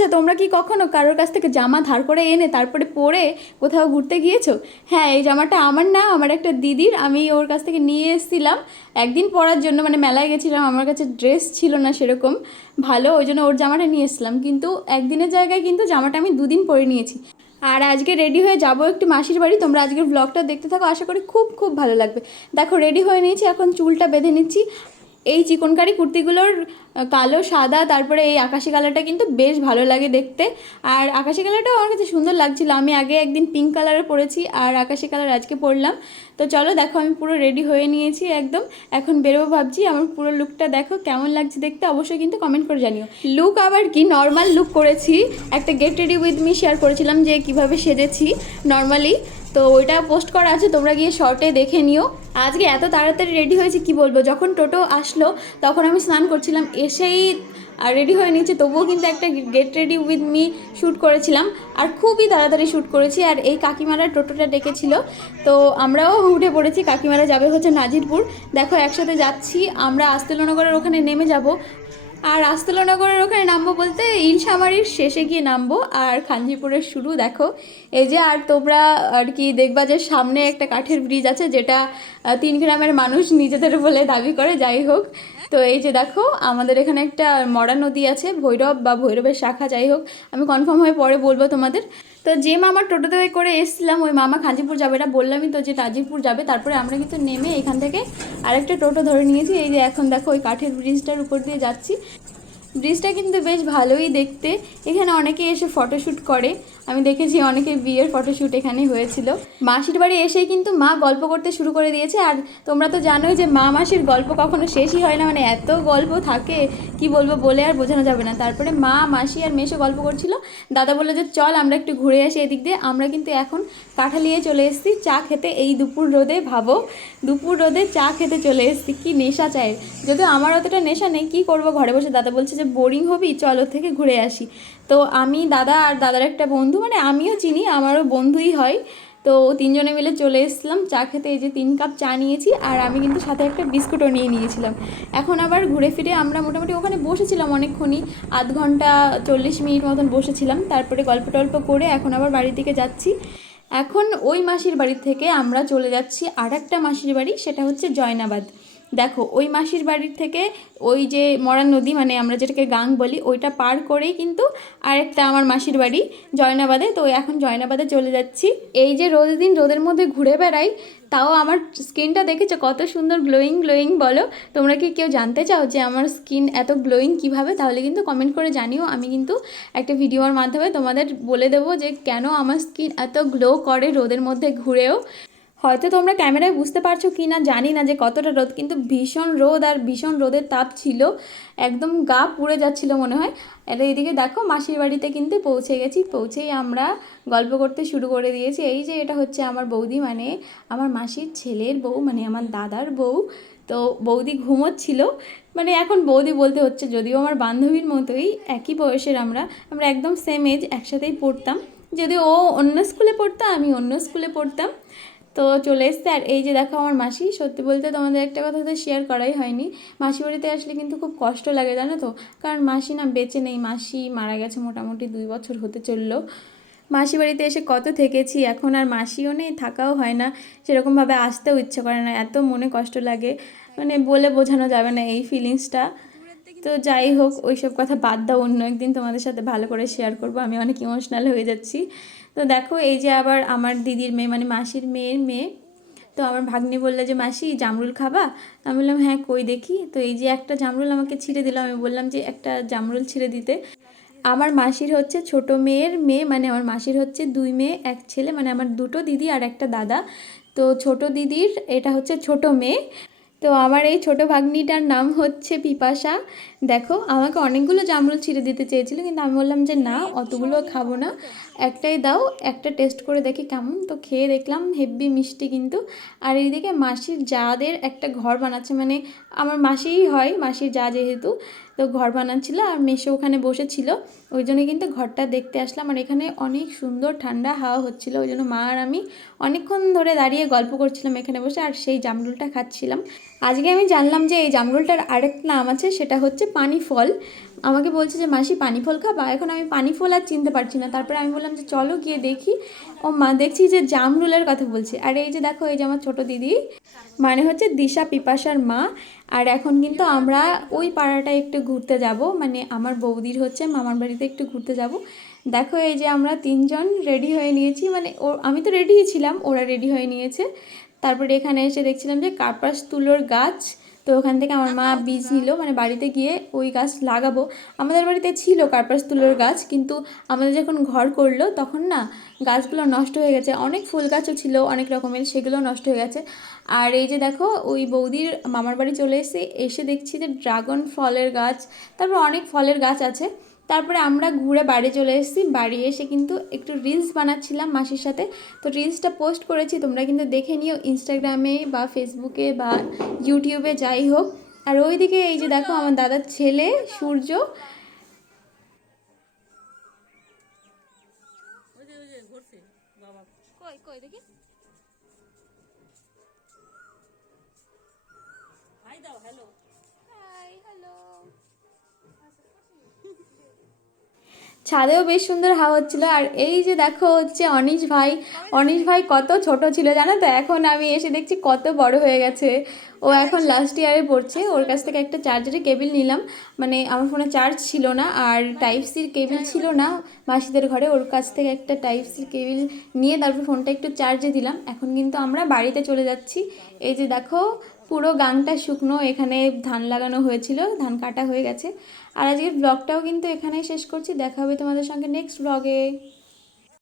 আচ্ছা তোমরা কি কখনো কারোর কাছ থেকে জামা ধার করে এনে তারপরে পরে কোথাও ঘুরতে গিয়েছো? হ্যাঁ এই জামাটা আমার না, আমার একটা দিদির। আমি ওর কাছ থেকে নিয়ে এসেছিলাম। একদিন পরার জন্য মানে মেলায় গেছিলাম, আমার কাছে ড্রেস ছিল না সেরকম। ভালো, ওই জন্য ওর জামাটা নিয়ে এসেছিলাম। কিন্তু একদিনের জায়গায় কিন্তু জামাটা আমি দুদিন পরে নিয়েছি। আর আজকে রেডি হয়ে যাব একটু মাসির বাড়ি। তোমরা আজকের ব্লগটা দেখতে থাকো, আশা করি খুব খুব ভালো লাগবে। দেখো, রেডি হয়ে নিয়েছি, এখন চুলটা বেঁধে নিচ্ছি। এই চিকনকারি কুর্তিগুলোর কালো, সাদা, তারপরে এই আকাশি কালারটা কিন্তু বেশ ভালো লাগে দেখতে। আর আকাশি কালারটাও আমার কাছে সুন্দর লাগছিল। আমি আগে একদিন পিঙ্ক কালারে পরেছি আর আকাশি কালার আজকে পরলাম। তো চলো দেখো, আমি পুরো রেডি হয়ে নিয়েছি একদম। এখন বেরোবো ভাবছি, আমার পুরো লুকটা দেখো, কেমন লাগছে দেখতে অবশ্যই কিন্তু কমেন্ট করে জানিও। লুক আবার কি? নর্মাল লুক করেছি। একটা get ready with me share করেছিলাম যে কীভাবে সেজেছি নর্মালি তো ওইটা পোস্ট করা আছে, তোমরা গিয়ে শর্টে দেখে নিও। আজকে এত তাড়াতাড়ি রেডি হয়েছে, কি বলব? যখন টোটো আসলো, তখন আমি স্নান করছিলাম, এসেই আর রেডি হয়ে নিয়েছি, তবুও কিন্তু একটা get ready with me shoot করেছিলাম। আর খুবই তাড়াতাড়ি শ্যুট করেছি, আর এই কাকিমারা টোটোটা ডেকেছিল। তো আমরাও উঠে পড়েছি, কাকিমারা যাবে হচ্ছে নাজিরপুর। দেখো, একসাথে যাচ্ছি, আমরা আস্তেলনগরের ওখানে নেমে যাব। আর আস্তলনগরের ওখানে নামবো বলতে ইনসামারির শেষে গিয়ে নামবো, আর খাঞ্জিপুরের শুরু দেখো। এই যে, আর তোমরা আর কি দেখবা যে সামনে একটা কাঠের ব্রিজ আছে যেটা তিন গ্রামের মানুষ নিজেদের বলে দাবি করে, যাই হোক। তো এই যে দেখো, আমাদের এখানে একটা মরা নদী আছে, ভৈরব বা ভৈরবের শাখা, যাই হোক, আমি কনফার্ম হয়ে পরে বলব তোমাদের। তো যে মামার টোটোতে করে এসেছিলাম, ওই মামা খাজিপুর যাবে, এটা বললামই তো যে তাজিপুর যাবে, তারপরে আমরা কিন্তু নেমে এখান থেকে আরেকটা টোটো ধরে নিয়েছি, এই যে এখন দেখো ওই কাঠের ব্রিজটার উপর দিয়ে যাচ্ছি। ব্রিজটা কিন্তু বেশ ভালোই দেখতে। এখানে অনেকে এসে ফটোশ্যুট করে। আমি দেখেছি অনেকে বিয়ের ফটোশ্যুট এখানে হয়েছিল। মাসির বাড়ি এসেই কিন্তু মা গল্প করতে শুরু করে দিয়েছে। আর তোমরা তো জানোই যে মা মাসির গল্প কখনো শেষই হয় না। মানে এত গল্প থাকে, কি বলব বলে আর বোঝানো যাবে না। তারপরে মা, মাসি আর মেশো গল্প করছিল। দাদা বলল যে, চল আমরা একটু ঘুরে আসি এদিক দিয়ে। আমরা কিন্তু এখন কাঁঠালিয়ে চলে এসেছি। চা খেতে এই দুপুর রোদে ভাবো। দুপুর রোদে চা খেতে চলে এসেছি। কি নেশা চাই যদিও আমার অতটা নেশা নেই, কী করব ঘরে বসে দাদা বলছে যে বোরিং হবি, চলো থেকে ঘুরে আসি। তো আমি দাদা আর দাদার একটা বন্ধু মানে আমিও চিনি, আমারও বন্ধুই হয়। তো তিনজনে মিলে চলে এসলাম চা খেতে এই যে তিন কাপ চা নিয়েছি, আর আমি কিন্তু সাথে একটা বিস্কুটও নিয়ে নিয়েছিলাম। এখন আবার ঘুরে ফিরে আমরা মোটামুটি ওখানে বসেছিলাম অনেকক্ষণই, আধ ঘণ্টা চল্লিশ মিনিট মতন বসেছিলাম, তারপরে গল্প টল্প করে এখন আবার বাড়ি থেকে যাচ্ছি। এখন ওই মাসির বাড়ি থেকে আমরা চলে যাচ্ছি আর একটা মাসির বাড়ি, সেটা হচ্ছে জয়নাবাদ। দেখো, ওই মাসির বাড়ির থেকে ওই যে মরা নদী মানে আমরা যেটাকে গাং বলি, ওইটা পার করেই কিন্তু আরেকটা আমার মাসির বাড়ি জয়নাবাদে। তো এখন জয়নাবাদে চলে যাচ্ছি। এই যে রোদ দিন, রোদের মধ্যে ঘুরে বেড়াই, তাও আমার স্কিনটা দেখেছ, কত সুন্দর গ্লোয়িং গ্লোয়িং বলো। তোমরা কি কেউ জানতে চাও যে আমার স্কিন এত গ্লোয়িং কীভাবে? তাহলে কিন্তু কমেন্ট করে জানিও। আমি কিন্তু একটা ভিডিওর মাধ্যমে তোমাদের বলে দেবো যে কেন আমার স্কিন এত গ্লো করে রোদের মধ্যে ঘুরেও। হয়তো তোমরা ক্যামেরায় বুঝতে পারছ কি না জানি না যে কতটা রোদ, কিন্তু ভীষণ রোদ আর ভীষণ রোদের তাপ ছিল। একদম গা পুড়ে যাচ্ছিল মনে হয়। আর এইদিকে দেখো মাসির বাড়িতে কিন্তু পৌঁছে গেছি, পৌঁছেই আমরা গল্প করতে শুরু করে দিয়েছি। এই যে এটা হচ্ছে আমার বৌদি মানে আমার মাসির ছেলের বউ মানে আমার দাদার বউ। তো বৌদি ঘুমোচ্ছিল। মানে এখন বৌদি বলতে হচ্ছে, যদিও আমার বান্ধবীর মতোই একই বয়সের আমরা আমরা একদম সেম এজ একসাথেই পড়তাম। যদিও ও অন্য স্কুলে পড়তো, আমি অন্য স্কুলে পড়তাম। তো চলে এসছে। আর এই যে দেখো আমার মাসি, সত্যি বলতে তোমাদের একটা কথা তো শেয়ার করাই হয়নি। মাসি বাড়িতে আসলে কিন্তু খুব কষ্ট লাগে, জানো তো? কারণ মাসি না বেঁচে নেই, মাসি মারা গেছে মোটামুটি দুই বছর হতে চলল। মাসি বাড়িতে এসে কত থেকেছি, এখন আর মাসিও নেই, থাকাও হয় না। সেরকমভাবে আসতেও ইচ্ছে করে না, এত মনে কষ্ট লাগে। মানে বলে বোঝানো যাবে না এই ফিলিংসটা তো যাই হোক, ওইসব কথা বাদ দাও, অন্য একদিন তোমাদের সাথে ভালো করে শেয়ার করব। আমি অনেক ইমোশনাল হয়ে যাচ্ছি। তো দেখো, এই যে আবার আমার দিদির মেয়ে মানে মাসির মেয়ের মেয়ে, তো আমার ভাগ্নি বলল যে, মাসি, জামরুল খাবা? আমি বললাম হ্যাঁ কই দেখি? তো এই যে একটা জামরুল আমাকে ছিঁড়ে দিল, আমি বললাম যে, একটা জামরুল ছিঁড়ে দিতে। আমার মাসির হচ্ছে ছোট মেয়ের মেয়ে মানে আমার মাসির হচ্ছে দুই মেয়ে, এক ছেলে মানে আমার দুটো দিদি আর একটা দাদা। তো ছোট দিদির, এটা হচ্ছে ছোট মেয়ে। তো আমার এই ছোট ভাগ্নিটার নাম হচ্ছে পিপাসা। দেখো, আমাকে অনেকগুলো জামরুল ছিঁড়ে দিতে চেয়েছিল, কিন্তু আমি বললাম যে না, অতগুলো খাব না। একটাই দাও, একটা টেস্ট করে দেখি কেমন। তো খেয়ে দেখলাম, হেব্বি মিষ্টি কিন্তু। আর এইদিকে মাসির জাদের একটা ঘর বানাচ্ছে মানে আমার মাসিই হয়, মাসির যা যেহেতু, তো ঘর বানাচ্ছিল আর মেশো ওখানে বসেছিল। ওই জন্য কিন্তু ঘরটা দেখতে আসলাম। আর এখানে অনেক সুন্দর ঠান্ডা হাওয়া হচ্ছিল, ওই জন্য মা আর আমি অনেকক্ষণ ধরে দাঁড়িয়ে গল্প করছিলাম এখানে বসে, আর সেই জামরুলটা খাচ্ছিলাম। আজকে আমি জানলাম যে এই জামরুলটার আরেক নাম আছে, সেটা হচ্ছে পানি ফল আমাকে বলছে যে, মাসি পানি ফল খাবা? এখন আমি পানি ফল আর চিনতে পারছি না। তারপরে আমি বললাম যে, চলো গিয়ে দেখি। ও মা, দেখছি যে জামরুলের কথা বলছে। আর এই যে দেখো, এই যে আমার ছোটো দিদি মানে হচ্ছে দিশা পিপাসার মা। আর এখন কিন্তু আমরা ওই পাড়াটায় একটু ঘুরতে যাব। মানে আমার বৌদির হচ্ছে, মামার বাড়িতে একটু ঘুরতে যাব। দেখো, এই যে আমরা তিনজন রেডি হয়ে নিয়েছি। মানে ও, আমি তো রেডিই ছিলাম, ওরা রেডি হয়ে নিয়েছে। তারপরে এখানে এসে দেখছিলাম যে, কার্পাস তুলোর গাছ তো ওখান থেকে আমার মা বীজ নিল মানে বাড়িতে গিয়ে ওই গাছ লাগাবো। আমাদের বাড়িতে ছিল কার্পাস তুলোর গাছ কিন্তু আমাদের যখন ঘর করল তখন না গাছগুলো নষ্ট হয়ে গেছে। অনেক ফুল গাছও ছিল অনেক রকমের সেগুলো নষ্ট হয়ে গেছে। আর এই যে দেখো ওই বৌদির মামার বাড়ি চলে এসে এসে দেখছি যে ড্রাগন ফলের গাছ তারপর অনেক ফলের গাছ আছে। তারপরে আমরা ঘুরে বাড়ি চলে এসেছি। বাড়ি এসে কিন্তু একটু রিলস বানাচ্ছিলাম মাসির সাথে। তো রিলসটা পোস্ট করেছি তোমরা কিন্তু দেখে নিও ইনস্টাগ্রামে বা ফেসবুকে বা ইউটিউবে যাই হোক। আর ওইদিকে এই যে দেখো আমার দাদার ছেলে সূর্য। ওই যে ওই যে ঘুরছে বাবা কই কই দেখি। হাই দাও হ্যালো ছাদেও বেশ সুন্দর হাওয়া হচ্ছিল। আর এই যে দেখো হচ্ছে অনিশ ভাই অনিশ ভাই কত ছোট ছিল জানো তো? এখন আমি এসে দেখছি কত বড় হয়ে গেছে। ও এখন লাস্ট ইয়ারে পড়ছে। ওর কাছ থেকে একটা চার্জারের কেবিল নিলাম। মানে আমার ফোনে চার্জ ছিল না। আর টাইপ সির কেবিল ছিল না। মাসিদের ঘরে ওর কাছ থেকে একটা টাইপ সির কেবিল নিয়ে তারপর ফোনটা একটু চার্জে দিলাম। এখন কিন্তু আমরা বাড়িতে চলে যাচ্ছি। এই যে দেখো পুরো গাংটা শুকনো, এখানে ধান লাগানো হয়েছিল, ধান কাটা হয়ে গেছে। আর আজকের ব্লগটাও কিন্তু এখানেই শেষ করছি। দেখা হবে তোমাদের সঙ্গে নেক্সট ব্লগে